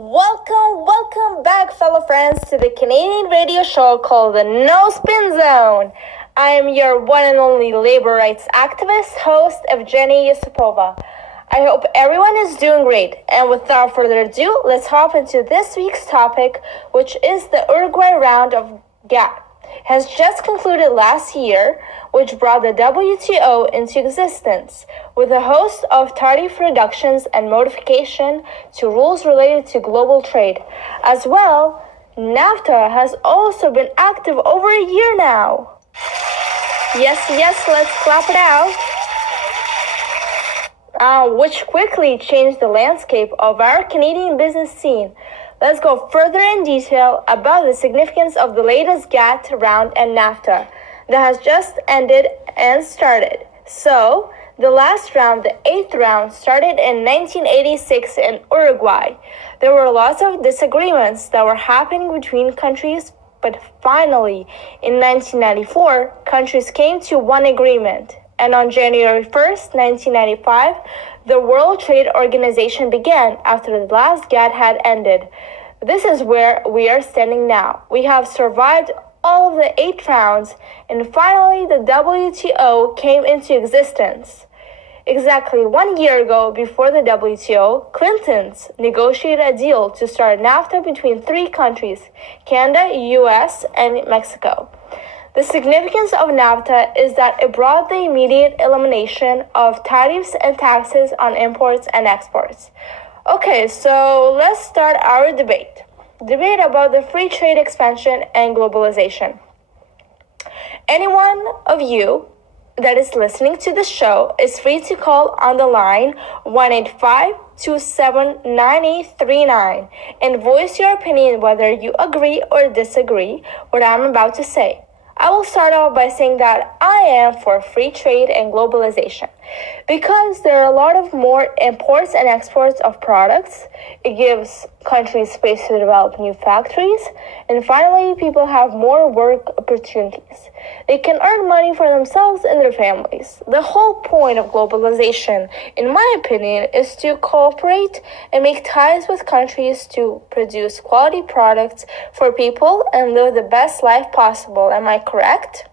Welcome back, fellow friends, to the Canadian radio show called the No Spin Zone. I am your one and only labor rights activist, host Evgenia Yusupova. I hope everyone is doing great, and without further ado, let's hop into this week's topic, which is the Uruguay round of GATT. Has just concluded last year, which brought the WTO into existence, with a host of tariff reductions and modification to rules related to global trade. As well, NAFTA has also been active over a year now. Yes, let's clap it out. Which quickly changed the landscape of our Canadian business scene. Let's go further in detail about the significance of the latest GATT round and NAFTA that has just ended and started. So, the last round, the 8th round, started in 1986 in Uruguay. There were lots of disagreements that were happening between countries, but finally, in 1994, countries came to one agreement. And on January 1st, 1995, the World Trade Organization began after the last GATT had ended. This is where we are standing now. We have survived all of the 8 rounds, and finally the WTO came into existence. Exactly 1 year ago, before the WTO, Clintons negotiated a deal to start NAFTA between 3 countries, Canada, US, and Mexico. The significance of NAFTA is that it brought the immediate elimination of tariffs and taxes on imports and exports. Okay, so let's start our debate. Debate about the free trade expansion and globalization. Anyone of you that is listening to the show is free to call on the line 185-279839 and voice your opinion whether you agree or disagree what I'm about to say. I will start off by saying that I am for free trade and globalization because there are a lot of more imports and exports of products. It gives countries space to develop new factories, and finally, people have more work opportunities. They can earn money for themselves and their families. The whole point of globalization, in my opinion, is to cooperate and make ties with countries to produce quality products for people and live the best life possible. Am I correct?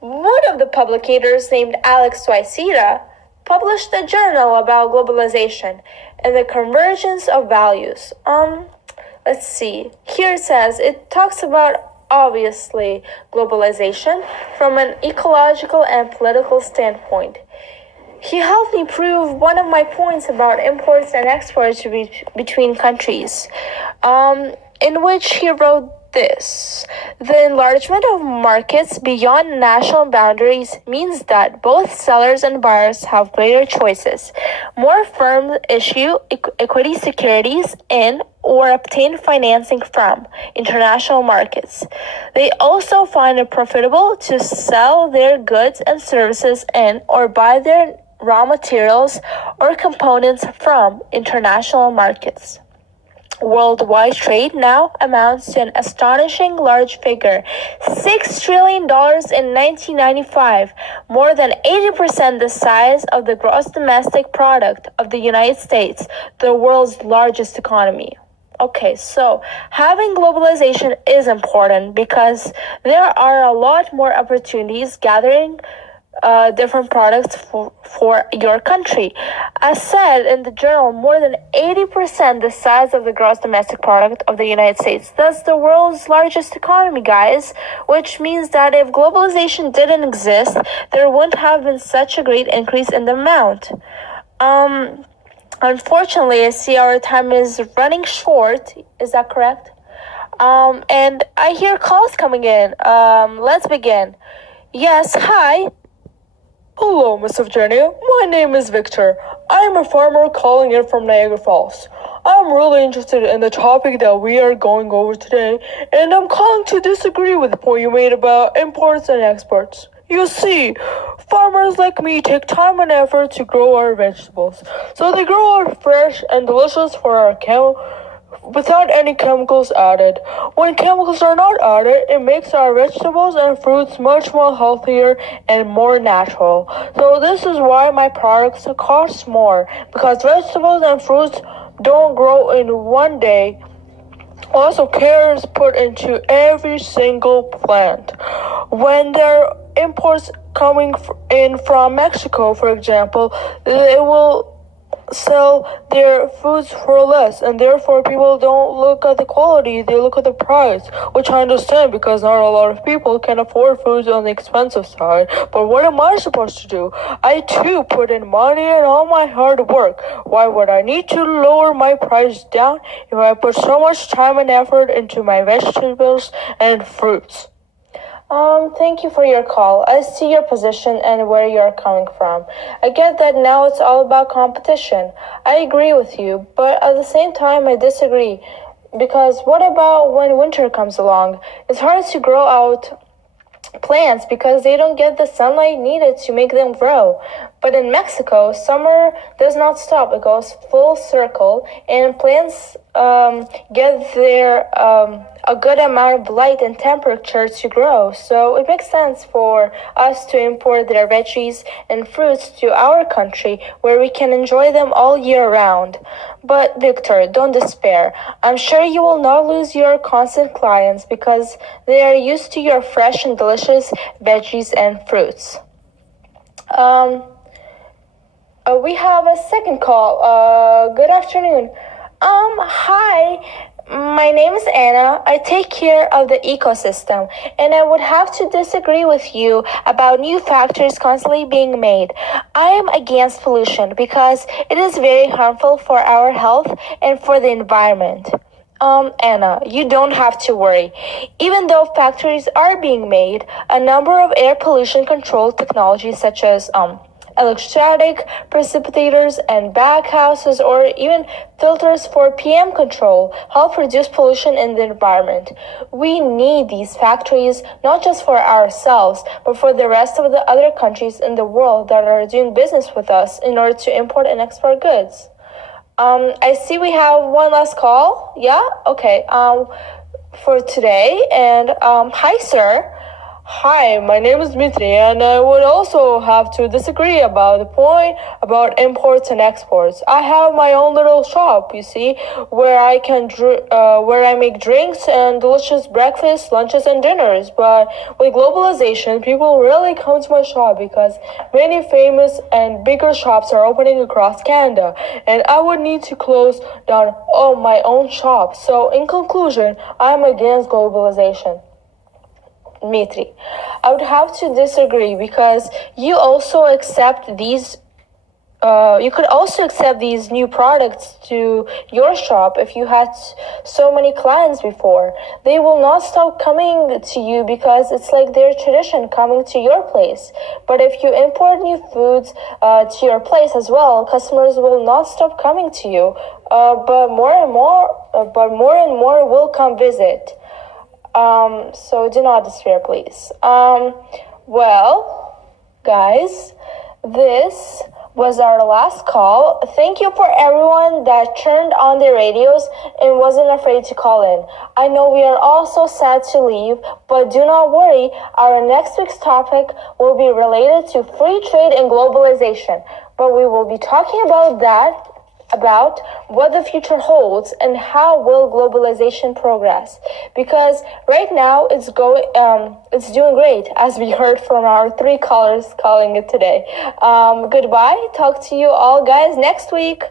One of the publicators named Alex Twaisita published a journal about globalization and the convergence of values. Let's see. Here it says it talks about obviously globalization from an ecological and political standpoint. He helped me prove one of my points about imports and exports between countries, in which he wrote this. The enlargement of markets beyond national boundaries means that both sellers and buyers have greater choices. More firms issue equity securities in or obtain financing from international markets. They also find it profitable to sell their goods and services in or buy their raw materials or components from international markets. Worldwide trade now amounts to an astonishing large figure, $6 trillion in 1995, more than 80% the size of the gross domestic product of the United States, the world's largest economy. Okay, so having globalization is important because there are a lot more opportunities gathering different products for your country. As said in the journal, more than 80% the size of the gross domestic product of the United States. That's the world's largest economy, guys, which means that if globalization didn't exist, there wouldn't have been such a great increase in the amount. Unfortunately, I see our time is running short. Is that correct? And I hear calls coming in. Let's begin. Yes, hi. Hello, Miss Evgenia. My name is Victor. I am a farmer calling in from Niagara Falls. I'm really interested in the topic that we are going over today, and I'm calling to disagree with the point you made about imports and exports. You see, farmers like me take time and effort to grow our vegetables, so they grow out fresh and delicious for our without any chemicals added. When chemicals are not added, it makes our vegetables and fruits much more healthier and more natural. So this is why my products cost more, because vegetables and fruits don't grow in one day. Also, care is put into every single plant. When there are imports coming in from Mexico, for example, they will sell their foods for less, and therefore people don't look at the quality, they look at the price, which I understand because not a lot of people can afford foods on the expensive side. But what am I supposed to do? I too put in money and all my hard work. Why would I need to lower my price down if I put so much time and effort into my vegetables and fruits? Thank you for your call. I see your position and where you're coming from. I get that now it's all about competition. I agree with you, but at the same time, I disagree. Because what about when winter comes along? It's hard to grow out plants because they don't get the sunlight needed to make them grow. But in Mexico, summer does not stop. It goes full circle, and plants get their a good amount of light and temperature to grow. So it makes sense for us to import their veggies and fruits to our country where we can enjoy them all year round. But Victor, don't despair. I'm sure you will not lose your constant clients because they are used to your fresh and delicious veggies and fruits. We have a second call. Good afternoon. Hi. My name is Anna. I take care of the ecosystem, and I would have to disagree with you about new factories constantly being made. I am against pollution because it is very harmful for our health and for the environment. Anna, you don't have to worry. Even though factories are being made, a number of air pollution control technologies such as electrostatic precipitators and baghouses or even filters for PM control help reduce pollution in the environment. We need these factories not just for ourselves, but for the rest of the other countries in the world that are doing business with us in order to import and export goods. I see we have one last call. Yeah? Okay. For today. And hi, sir. Hi, my name is Dmitry, and I would also have to disagree about the point about imports and exports. I have my own little shop, you see, where where I make drinks and delicious breakfasts, lunches, and dinners. But with globalization, people really come to my shop because many famous and bigger shops are opening across Canada, and I would need to close down all my own shop. So, in conclusion, I'm against globalization. Dmitry, I would have to disagree because you also accept these. You could also accept these new products to your shop if you had so many clients before. They will not stop coming to you because it's like their tradition coming to your place. But if you import new foods to your place as well, customers will not stop coming to you. But more and more will come visit. So do not despair, please. Well, guys, this was our last call. Thank you for everyone that turned on their radios and wasn't afraid to call in. I know we are all so sad to leave, but do not worry. Our next week's topic will be related to free trade and globalization, but we will be talking about what the future holds and how will globalization progress, because right now it's doing great, as we heard from our 3 callers calling it today. Goodbye, talk to you all guys next week.